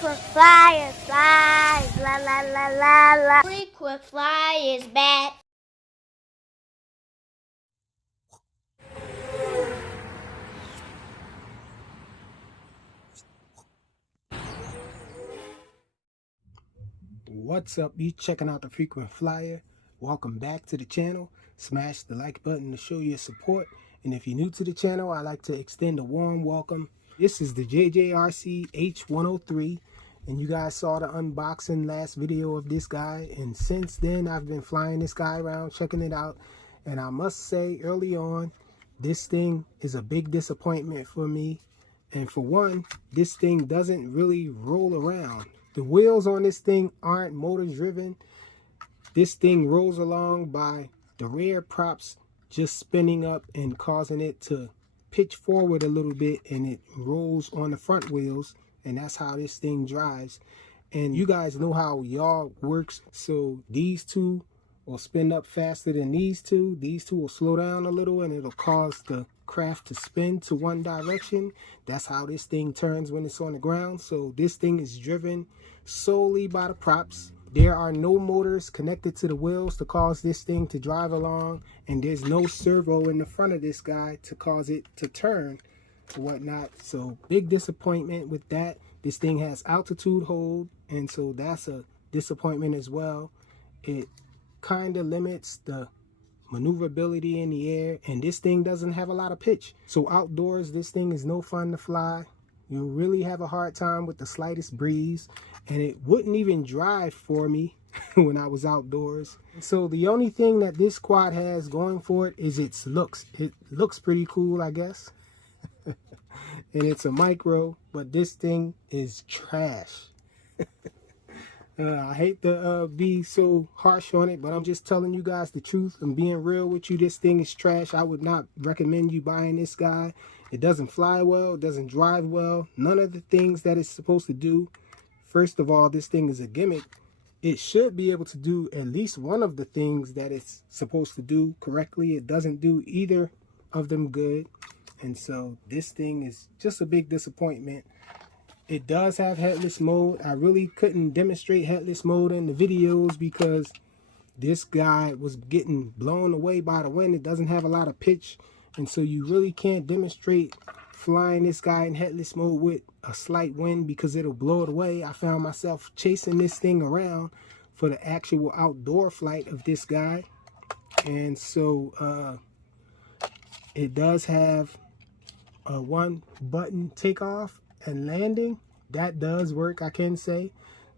Frequent flyer flies, la la la la la. Frequent flyers back. What's up? You checking out the Frequent Flyer? Welcome back to the channel. Smash the like button to show your support. And if you're new to the channel, I'd like to extend a warm welcome. This is the Jjrc H103. And you guys saw the unboxing last video of this guy. And since then, I've been flying this guy around, checking it out. And I must say, early on, this thing is a big disappointment for me. And for one, this thing doesn't really roll around. The wheels on this thing aren't motor driven. This thing rolls along by the rear props just spinning up and causing it to pitch forward a little bit, and it rolls on the front wheels, and that's how this thing drives. And you guys know how yaw works, so these two will spin up faster than these two. These two will slow down a little, and it'll cause the craft to spin to one direction. That's how this thing turns when it's on the ground. So this thing is driven solely by the props. There are no motors connected to the wheels to cause this thing to drive along, and there's no servo in the front of this guy to cause it to turn or whatnot. So big disappointment with that. This thing has altitude hold, and so that's a disappointment as well. It kind of limits the maneuverability in the air, and this thing doesn't have a lot of pitch. So outdoors, this thing is no fun to fly. You'll really have a hard time with the slightest breeze, and it wouldn't even drive for me when I was outdoors. So the only thing that this quad has going for it is its looks. It looks pretty cool, I guess. And it's a micro, but this thing is trash. I hate to be so harsh on it, but I'm just telling you guys the truth. I'm being real with you. This thing is trash. I would not recommend you buying this guy. It doesn't fly well. It doesn't drive well. None of the things that it's supposed to do. First of all, this thing is a gimmick. It should be able to do at least one of the things that it's supposed to do correctly. It doesn't do either of them good. And so this thing is just a big disappointment. It does have headless mode. I really couldn't demonstrate headless mode in the videos because this guy was getting blown away by the wind. It doesn't have a lot of pitch, and so you really can't demonstrate flying this guy in headless mode with a slight wind because it'll blow it away. I found myself chasing this thing around for the actual outdoor flight of this guy. And so it does have a one button takeoff and landing. That does work, I can say.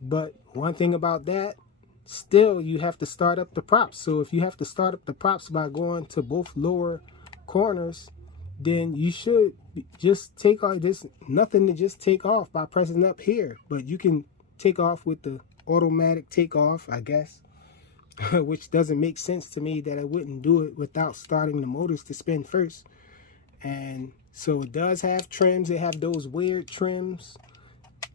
But one thing about that, still you have to start up the props. So if you have to start up the props by going to both lower corners, then you should just take off. There's nothing to just take off by pressing up here, but you can take off with the automatic takeoff, I guess. Which doesn't make sense to me that I wouldn't do it without starting the motors to spin first. And so it does have trims. It have those weird trims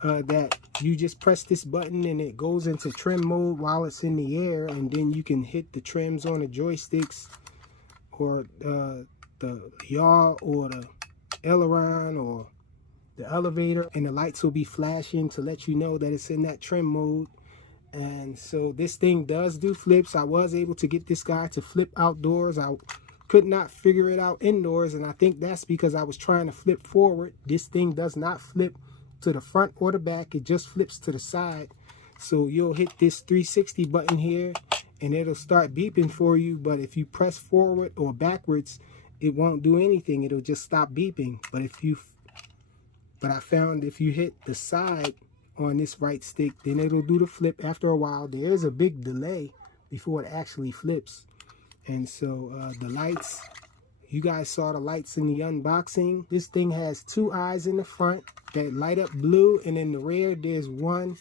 that you just press this button and it goes into trim mode while it's in the air, and then you can hit the trims on the joysticks or the yaw or the aileron or the elevator, and the lights will be flashing to let you know that it's in that trim mode. And so this thing does do flips. I was able to get this guy to flip outdoors. I could not figure it out indoors, and I think that's because I was trying to flip forward. This thing does not flip to the front or the back. It just flips to the side. So you'll hit this 360 button here and it'll start beeping for you, but if you press forward or backwards, it won't do anything. It'll just stop beeping. But I found if you hit the side on this right stick, then it'll do the flip after a while. There is a big delay before it actually flips. And so the lights, you guys saw the lights in the unboxing. This thing has two eyes in the front that light up blue, and in the rear there's one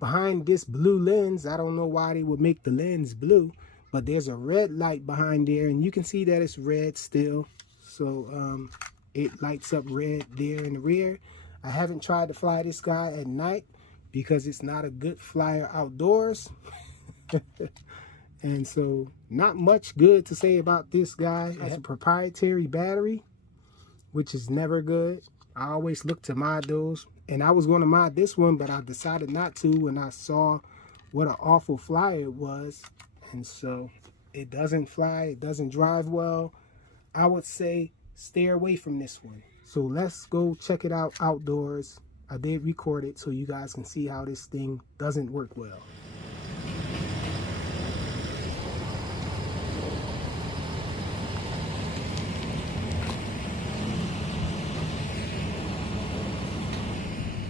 behind this blue lens. I don't know why they would make the lens blue, but there's a red light behind there, and you can see that it's red still. So it lights up red there in the rear. I haven't tried to fly this guy at night because it's not a good flyer outdoors. And so not much good to say about this guy. It has a proprietary battery, which is never good. I always look to mod those. And I was going to mod this one, but I decided not to when I saw what an awful flyer it was. And so it doesn't fly, it doesn't drive well. I would say stay away from this one. So let's go check it out outdoors. I did record it so you guys can see how this thing doesn't work well.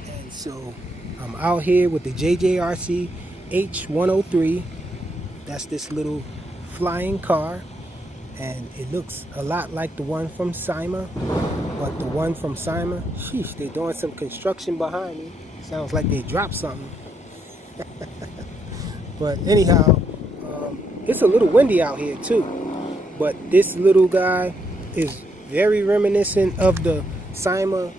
And so I'm out here with the Jjrc H103. That's this little flying car. And it looks a lot like the one from Sima, but the one from Sima, sheesh, they're doing some construction behind me. Sounds like they dropped something. But anyhow, it's a little windy out here too. But this little guy is very reminiscent of the Sima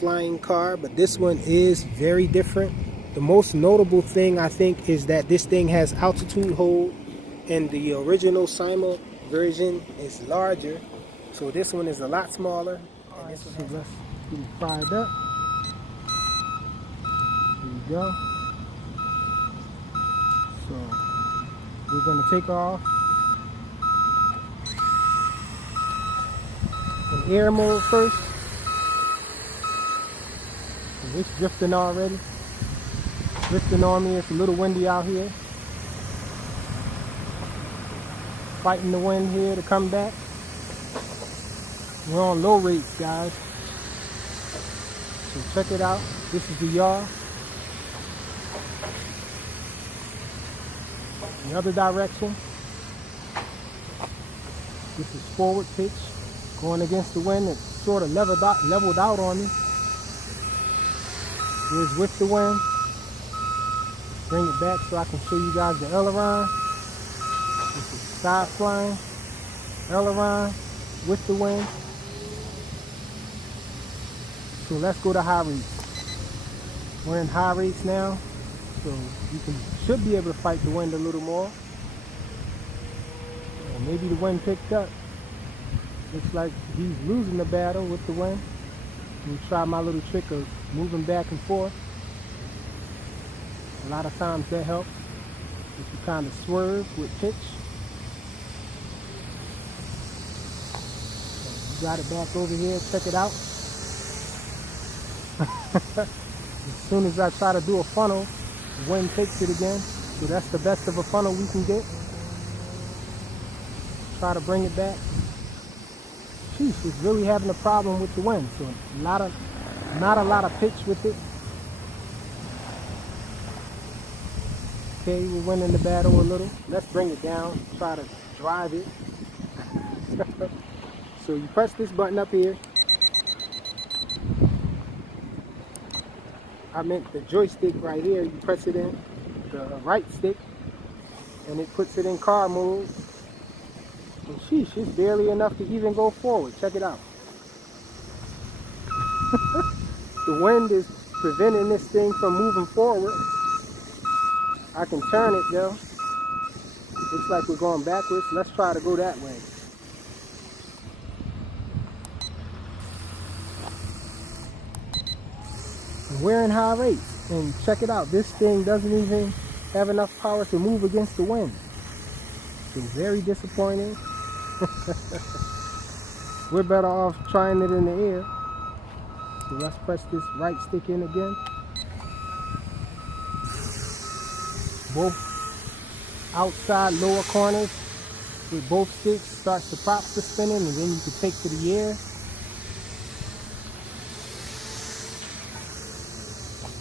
flying car, but this one is very different. The most notable thing I think is that this thing has altitude hold, and the original Sima version is larger, so this one is a lot smaller. And this one, let's get it fired up. Here we go. So we're gonna take off in air mode first. And it's drifting already. Drifting on me. It's a little windy out here. Fighting the wind here to come back. We're on low rates, guys. So check it out. This is the yaw. The other direction. This is forward pitch. Going against the wind. It sort of leveled out on me. Here's with the wind. Bring it back so I can show you guys the aileron. This is side flying, aileron with the wind. So let's go to high rates. We're in high rates now, so you should be able to fight the wind a little more. Or maybe the wind picked up. Looks like he's losing the battle with the wind. Let me try my little trick of moving back and forth. A lot of times that helps if you kind of swerve with pitch. Got it back over here, check it out. As soon as I try to do a funnel, the wind takes it again. So that's the best of a funnel we can get. Try to bring it back. Sheesh, it's really having a problem with the wind. So not a lot of pitch with it. Okay, we're winning the battle a little. Let's bring it down, try to drive it. So you press this button up here. I meant the joystick right here. You press it in, the right stick, and it puts it in car mode. And sheesh, it's barely enough to even go forward. Check it out. The wind is preventing this thing from moving forward. I can turn it though. Looks like we're going backwards. Let's try to go that way. And we're in high rates. And check it out. This thing doesn't even have enough power to move against the wind. So very disappointing. We're better off trying it in the air. So let's press this right stick in again. Both outside lower corners with both sticks starts the props to spinning, and then you can take to the air.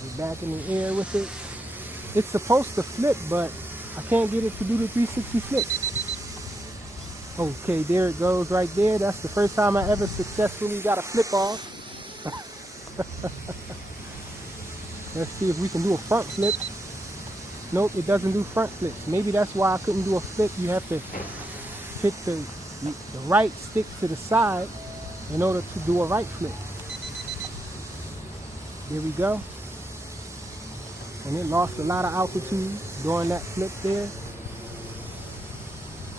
We're back in the air with it. It's supposed to flip, but I can't get it to do the 360 flip. Okay, there it goes right there. That's the first time I ever successfully got a flip off. Let's see if we can do a front flip. Nope, it doesn't do front flips. Maybe that's why I couldn't do a flip. You have to hit the right stick to the side in order to do a right flip. There we go. And it lost a lot of altitude during that flip there.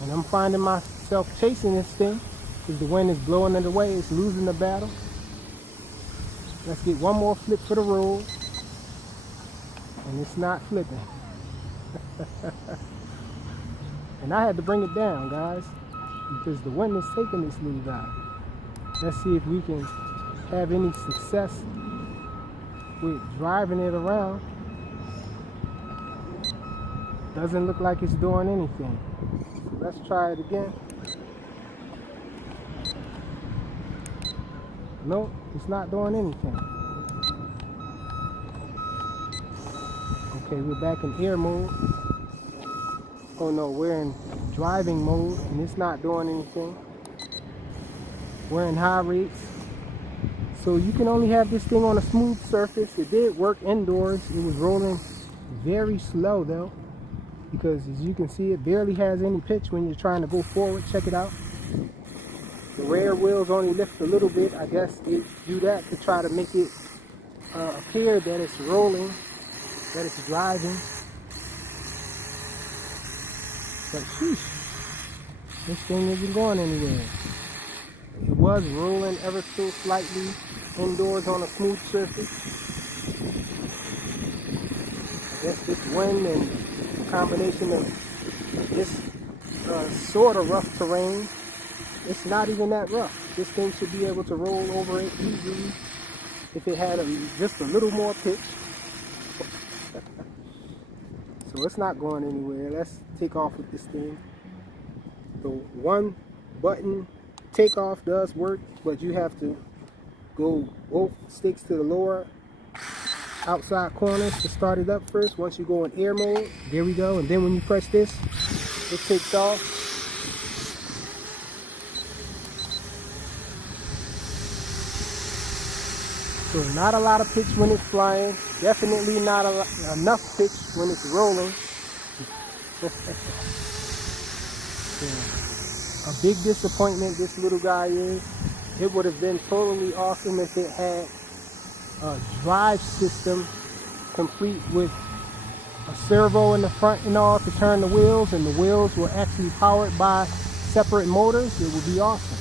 And I'm finding myself chasing this thing because the wind is blowing it away. It's losing the battle. Let's get one more flip for the road. And it's not flipping. And I had to bring it down, guys, because the wind is taking this little guy. Let's see if we can have any success with driving it around. Doesn't look like it's doing anything. So let's try it again. Nope, it's not doing anything. Okay, we're back in air mode. Oh no, we're in driving mode and it's not doing anything. We're in high rates. So you can only have this thing on a smooth surface. It did work indoors. It was rolling very slow though, because as you can see, it barely has any pitch when you're trying to go forward. Check it out. The rear wheels only lift a little bit. I guess they do that to try to make it appear that it's rolling, that it's driving. But sheesh, this thing isn't going anywhere. It was rolling ever so slightly indoors on a smooth surface. I guess this wind and the combination of this sort of rough terrain, it's not even that rough. This thing should be able to roll over it easily if it had just a little more pitch. So it's not going anywhere. Let's take off with this thing. The one button takeoff does work, but you have to go both sticks to the lower outside corners to start it up first. Once you go in air mode, there we go. And then when you press this, it takes off. So not a lot of pitch when it's flying. Definitely not enough pitch when it's rolling. Yeah. A big disappointment this little guy is. It would have been totally awesome if it had a drive system complete with a servo in the front and all to turn the wheels, and the wheels were actually powered by separate motors. It would be awesome.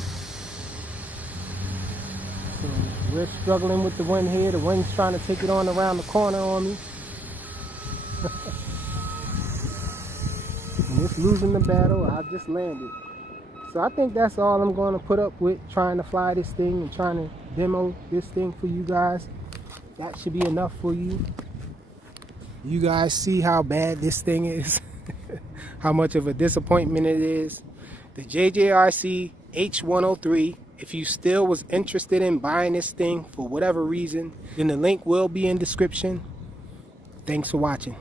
So we're struggling with the wind here. The wind's trying to take it on around the corner on me. And it's losing the battle. I just landed. So I think that's all I'm going to put up with, trying to fly this thing and trying to demo this thing for you guys. That should be enough for you. You guys see how bad this thing is. How much of a disappointment it is. The Jjrc H103. If you still was interested in buying this thing for whatever reason, then the link will be in description. Thanks for watching.